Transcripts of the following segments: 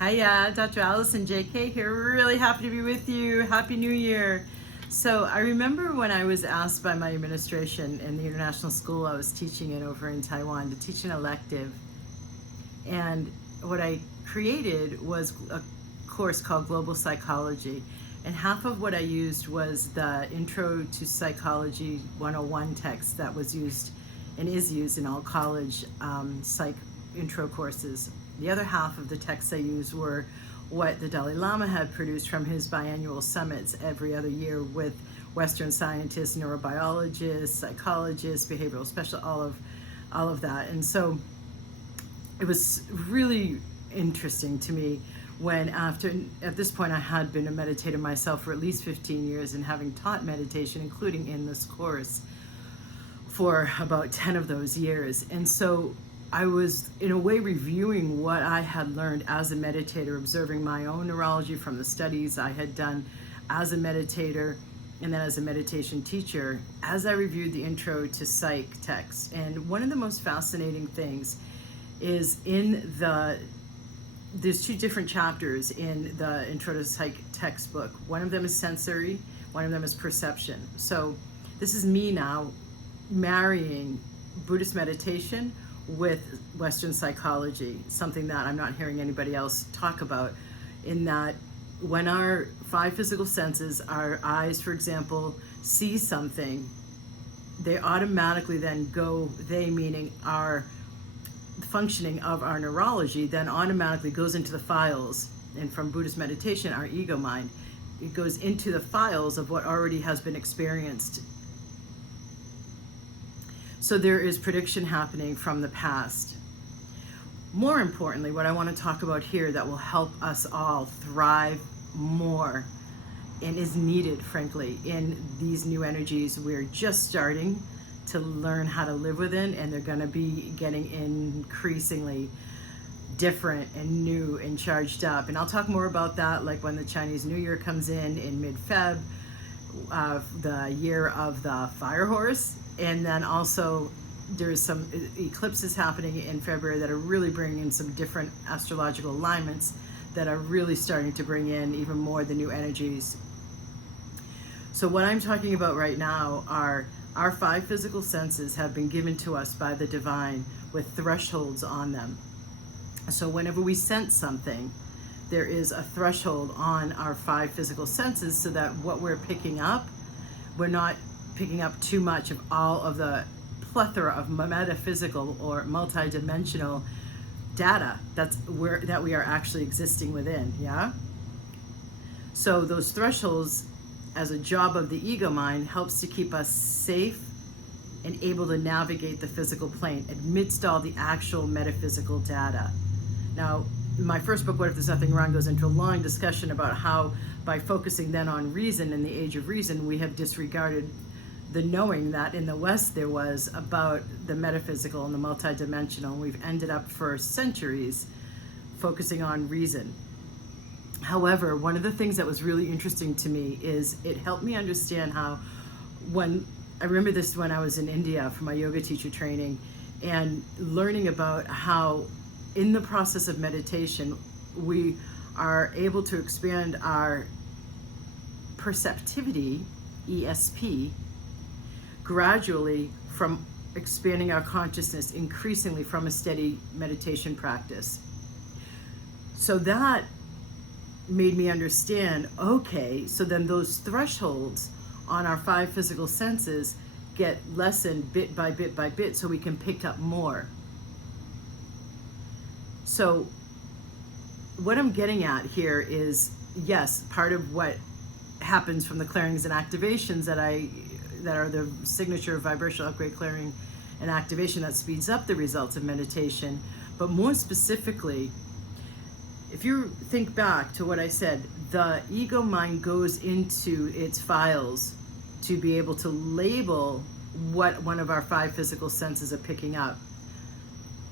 Hiya, Dr. Allison JK here. Really happy to be with you. Happy New Year. So I remember when I was asked by my administration in the international school I was teaching in over in Taiwan to teach an elective. And what I created was a course called Global Psychology. And half of what I used was the Intro to Psychology 101 text that was used and is used in all college psych intro courses. The other half of the texts I used were what the Dalai Lama had produced from his biannual summits every other year with Western scientists, neurobiologists, psychologists, behavioral specialists, all of that. And so it was really interesting to me when at this point I had been a meditator myself for at least 15 years and having taught meditation, including in this course, for about 10 of those years. And so I was in a way reviewing what I had learned as a meditator, observing my own neurology from the studies I had done as a meditator and then as a meditation teacher, as I reviewed the Intro to Psych text. And one of the most fascinating things is there's two different chapters in the Intro to Psych textbook. One of them is sensory, one of them is perception. So this is me now marrying Buddhist meditation with Western psychology, something that I'm not hearing anybody else talk about, in that when our five physical senses, our eyes, for example, see something, they automatically then go, they meaning our functioning of our neurology, then automatically goes into the files. And from Buddhist meditation, our ego mind, it goes into the files of what already has been experienced. So there is prediction happening from the past. More importantly, what I want to talk about here that will help us all thrive more and is needed, frankly, in these new energies we're just starting to learn how to live within, and they're going to be getting increasingly different and new and charged up. And I'll talk more about that, like when the Chinese New Year comes in mid-Feb, the year of the fire horse. And then also there's some eclipses happening in February that are really bringing in some different astrological alignments that are really starting to bring in even more the new energies. So what I'm talking about right now are our five physical senses have been given to us by the divine with thresholds on them. So whenever we sense something, there is a threshold on our five physical senses so that what we're picking up, we're not picking up too much of all of the plethora of metaphysical or multidimensional data that we are actually existing within, yeah? So those thresholds, as a job of the ego mind, helps to keep us safe and able to navigate the physical plane amidst all the actual metaphysical data. Now, my first book, What If There's Nothing Wrong, goes into a long discussion about how by focusing then on reason in the age of reason, we have disregarded the knowing that in the West there was about the metaphysical and the multidimensional. We've ended up for centuries focusing on reason. However, one of the things that was really interesting to me is it helped me understand how, when I remember this when I was in India for my yoga teacher training, and learning about how in the process of meditation we are able to expand our perceptivity, ESP, gradually from expanding our consciousness increasingly from a steady meditation practice. So that made me understand, okay, so then those thresholds on our five physical senses get lessened bit by bit by bit so we can pick up more. So what I'm getting at here is, yes, part of what happens from the clearings and activations that are the signature vibrational upgrade clearing and activation that speeds up the results of meditation. But more specifically, if you think back to what I said, the ego mind goes into its files to be able to label what one of our five physical senses are picking up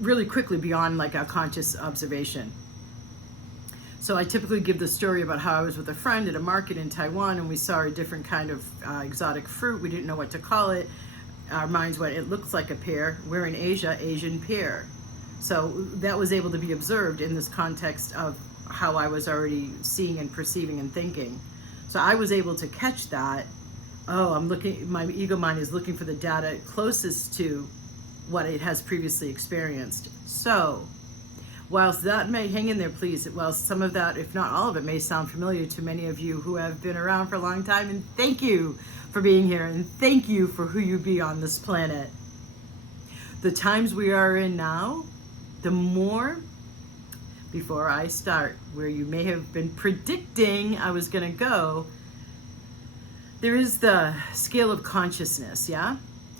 really quickly beyond like our conscious observation. So I typically give the story about how I was with a friend at a market in Taiwan and we saw a different kind of exotic fruit. We didn't know what to call it. Our minds went, it looks like a pear. We're in Asia, Asian pear. So that was able to be observed in this context of how I was already seeing and perceiving and thinking. So I was able to catch that. Oh, my ego mind is looking for the data closest to what it has previously experienced. So, whilst that may hang in there, please, whilst some of that, if not all of it, may sound familiar to many of you who have been around for a long time, and thank you for being here, and thank you for who you be on this planet. The times we are in now, the more, before I start, where you may have been predicting I was going to go, there is the scale of consciousness, yeah?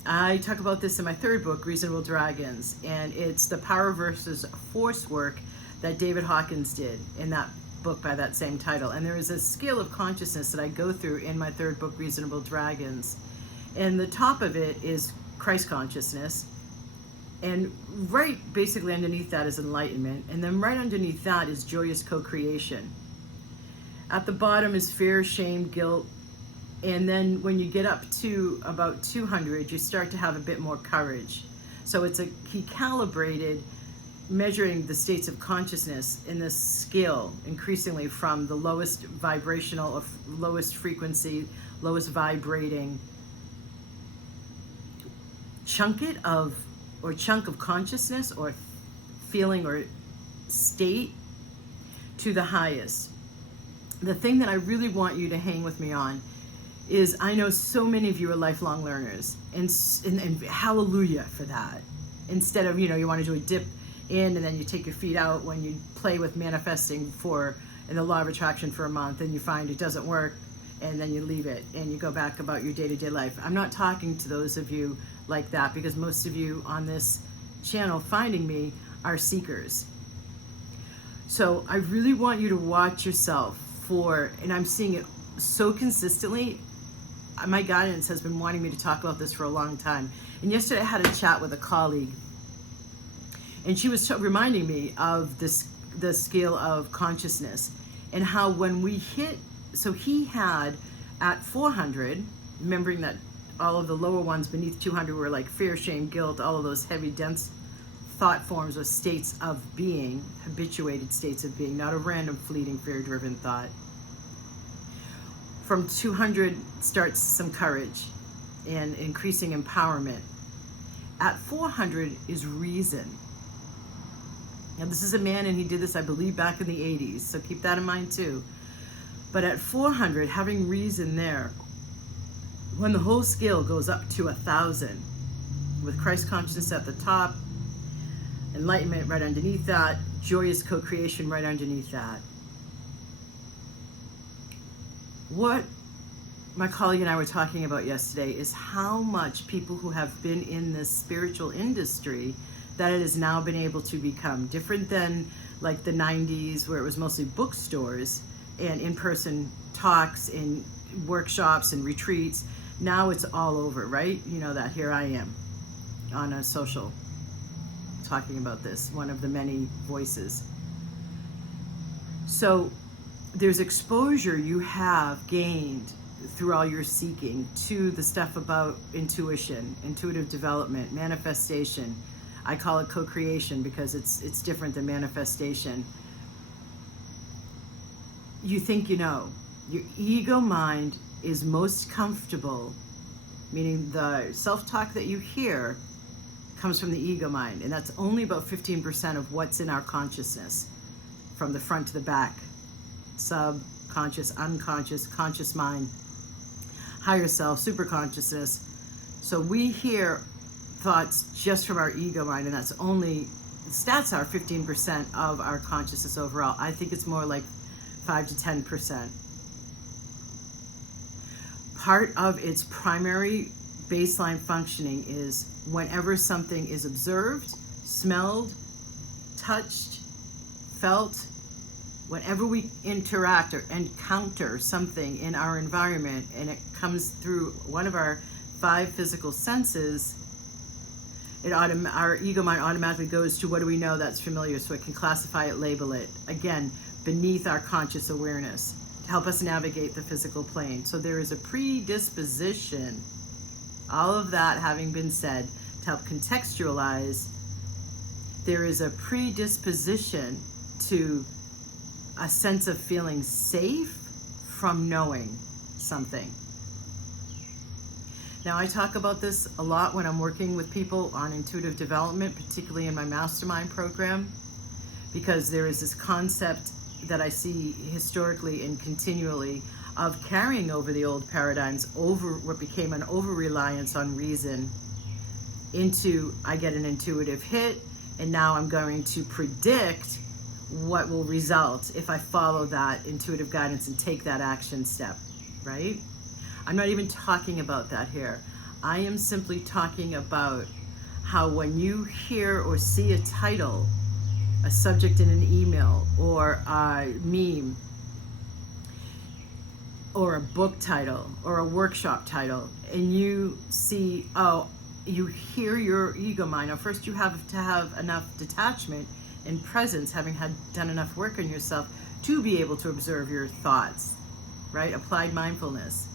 I talk about this in my third book, Reasonable Dragons, and it's the power versus force work that David Hawkins did in that book by that same title. And there is a scale of consciousness that I go through in my third book, Reasonable Dragons. And the top of it is Christ consciousness. And right basically underneath that is enlightenment. And then right underneath that is joyous co-creation. At the bottom is fear, shame, guilt. And then when you get up to about 200, you start to have a bit more courage. So he calibrated measuring the states of consciousness in this scale, increasingly from the lowest vibrational, or lowest frequency, lowest vibrating chunk of consciousness or feeling or state to the highest. The thing that I really want you to hang with me on is I know so many of you are lifelong learners, and hallelujah for that. Instead of, you want to do a dip in and then you take your feet out when you play with manifesting in the law of attraction for a month and you find it doesn't work and then you leave it and you go back about your day-to-day life. I'm not talking to those of you like that, because most of you on this channel finding me are seekers. So I really want you to watch yourself and I'm seeing it so consistently. My guidance has been wanting me to talk about this for a long time. And yesterday I had a chat with a colleague, and she was reminding me of the scale of consciousness and how when we hit, so he had at 400, remembering that all of the lower ones beneath 200 were like fear, shame, guilt, all of those heavy, dense thought forms or states of being, habituated states of being, not a random, fleeting, fear-driven thought. From 200 starts some courage and increasing empowerment. At 400 is reason. Now this is a man, and he did this, I believe, back in the 80s, so keep that in mind too. But at 400, having reason there, when the whole scale goes up to 1,000, with Christ consciousness at the top, enlightenment right underneath that, joyous co-creation right underneath that. What my colleague and I were talking about yesterday is how much people who have been in this spiritual industry, that it has now been able to become different than like the 90s, where it was mostly bookstores and in-person talks and workshops and retreats. Now it's all over, right? You know that here I am on a social talking about this, one of the many voices. So there's exposure you have gained through all your seeking to the stuff about intuition, intuitive development, manifestation. I call it co-creation because it's different than manifestation. You think you know. Your ego mind is most comfortable, meaning the self-talk that you hear comes from the ego mind, and that's only about 15% of what's in our consciousness, from the front to the back. Subconscious, unconscious, conscious mind, higher self, super consciousness. So we hear thoughts just from our ego mind, and that's only, the stats are 15% of our consciousness overall. I think it's more like 5 to 10%. Part of its primary baseline functioning is whenever something is observed, smelled, touched, felt, whenever we interact or encounter something in our environment and it comes through one of our 5 physical senses, our ego mind automatically goes to what do we know that's familiar, so it can classify it, label it, again, beneath our conscious awareness to help us navigate the physical plane. So there is a predisposition, all of that having been said, to help contextualize, there is a predisposition to a sense of feeling safe from knowing something. Now, I talk about this a lot when I'm working with people on intuitive development, particularly in my mastermind program, because there is this concept that I see historically and continually of carrying over the old paradigms, over what became an over-reliance on reason, into I get an intuitive hit, and now I'm going to predict what will result if I follow that intuitive guidance and take that action step, right? I'm not even talking about that here. I am simply talking about how when you hear or see a title, a subject in an email, or a meme, or a book title, or a workshop title, and you see, oh, you hear your ego mind. Now, first you have to have enough detachment and presence, having done enough work on yourself to be able to observe your thoughts, right? Applied mindfulness.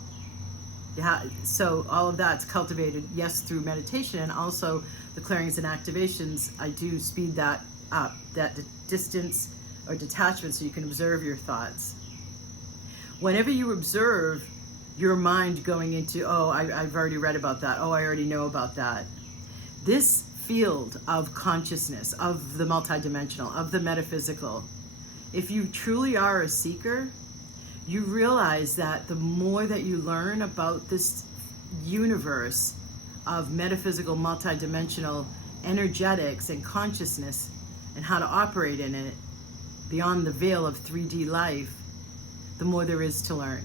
So all of that's cultivated, yes, through meditation, and also the clearings and activations. I do speed that up, that distance or detachment, so you can observe your thoughts. Whenever you observe your mind going into, oh, I've already read about that, oh, I already know about that. This field of consciousness, of the multidimensional, of the metaphysical, if you truly are a seeker, you realize that the more that you learn about this universe of metaphysical, multidimensional energetics and consciousness and how to operate in it beyond the veil of 3D life, the more there is to learn.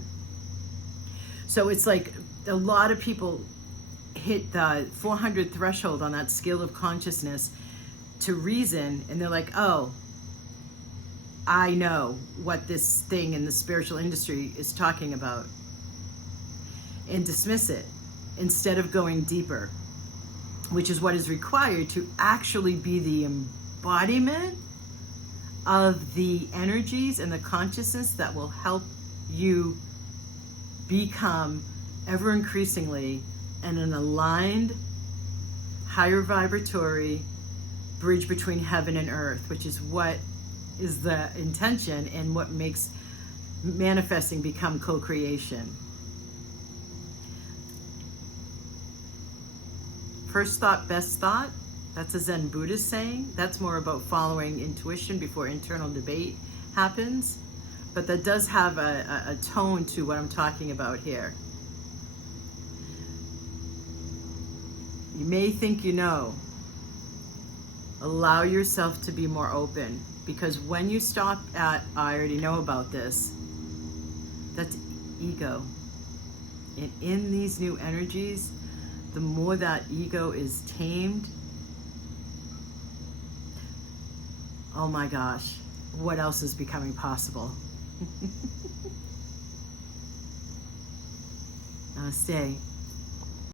So it's like a lot of people hit the 400 threshold on that scale of consciousness to reason, and they're like, oh, I know what this thing in the spiritual industry is talking about, and dismiss it instead of going deeper, which is what is required to actually be the embodiment of the energies and the consciousness that will help you become ever increasingly an aligned, higher vibratory bridge between heaven and earth, which is what is the intention and what makes manifesting become co-creation. First thought, best thought. That's a Zen Buddhist saying. That's more about following intuition before internal debate happens. But that does have a tone to what I'm talking about here. You may think you know. Allow yourself to be more open. Because when you stop at, I already know about this, that's ego. And in these new energies, the more that ego is tamed, oh my gosh, what else is becoming possible? Namaste.